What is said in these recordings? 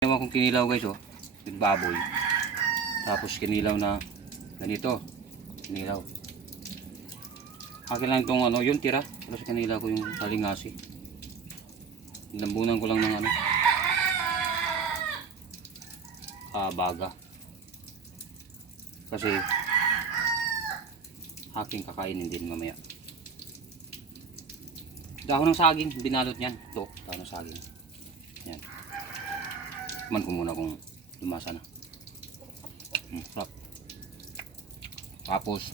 Ewan kong kinilaw guys oh, with baboy. Tapos kinilaw na ganito. Kinilaw. Akin lang itong ano, yung tira. Tapos kinilaw ko yung talingasi. Nilambunan ko lang ng ano. Baga. Kasi aking kakainin din mamaya. Dahon ng saging, binalot niyan. Ito, dahon ng saging. Yan. Man ko muna kung lumasa na. Sarap. Tapos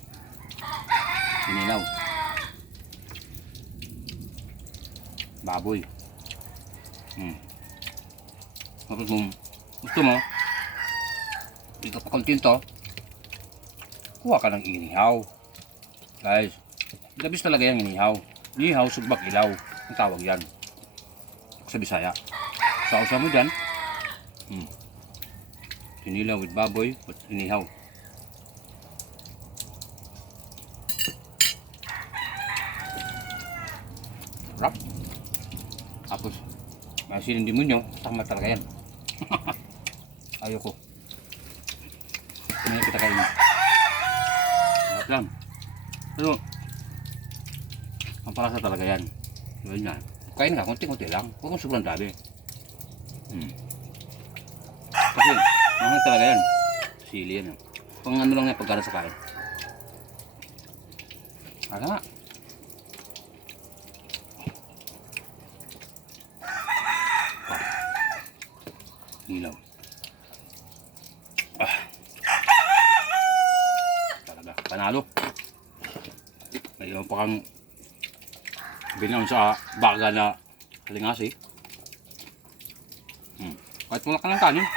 kinilaw. Baboy. Tapos kung gusto mo, dito pa kontento, kuha ka ng inihaw. Guys, labis talaga yan inihaw. Inihaw, sugbak, ilaw. Ang tawag yan sa Bisaya. Sausa mo dyan. Kinilaw with baboy at inihaw. Sarap. Tapos may asin demonyo, tama talaga yan. Ayoko. Hindi kita kainin. Sarap lang. Pero ang palasa talaga yan. Yun yan. Kain ka, konti-konti lang. Huwag kong sobrang dami. Kasi mahal talaga yan. Sili yan. Pang ano lang yan pagkala sa kain. Kaya nga. Ilaw. Talaga. Panalo. Mayroon pa kang binang sa baga na halingasi. Kahit wala ka ng kanin.